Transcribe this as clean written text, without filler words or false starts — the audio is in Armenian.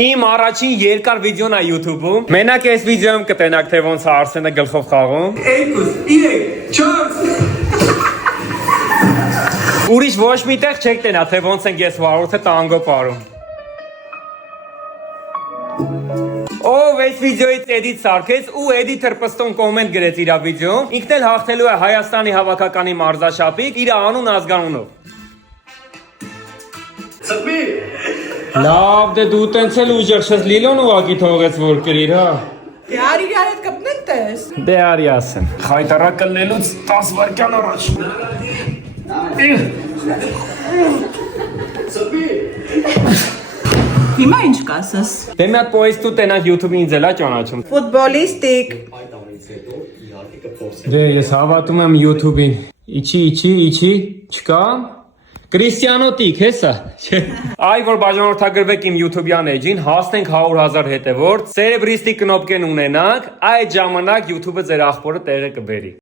Իմ առաջին երկար վիդեոն է YouTube-ում։ Մենակ այս վիդեոյում կտենաք, թե ոնց է Արսենը գլխով խաղում։ 2, 3, 4 Ուրիշ ոչ միտեղ չեք տենա, թե ոնց ենք ես վարորդը տանգո պարում։ Ով այս վիդեոից էդիտ սարքեց ու էդիտր պստոն կոմենտ գրեց իրա վիդեոում, ինքն էլ հաղթելու է Հայաստանի հավաքականի մարզաշապիկ իր անուն ազգանունով։ Ծպի։ Լավ, դե դու տենց էլ ուժեղ չես Լիլոն ուղակի թողեց որ կրիր, հա։ Դե արի իրար հետ կպնենք տես։ Դե արի ասեն։ Խայտարակ կլնելուց 10 վայրկյան առաջ։ Ծպի։ Հիմա ինչ կասես։ Դե մի հատ պոեստու տենակ YouTube-ի ինձ էլ է ճանաչում։ Ֆուտբոլիստիկ։ Դե ես հավատում եմ YouTube-ին։ Իչի, չկա։ Կրիստիանո տիկ, հեսա։ Այ որ բաժանորդագրվեք իմ YouTube-յան էջին, հասնենք 100,000 հետևորդ, սերեբրիստի կնոպկեն ունենանք, այդ ժամանակ YouTube-ը ձեր աղբորը տեղը կբերի։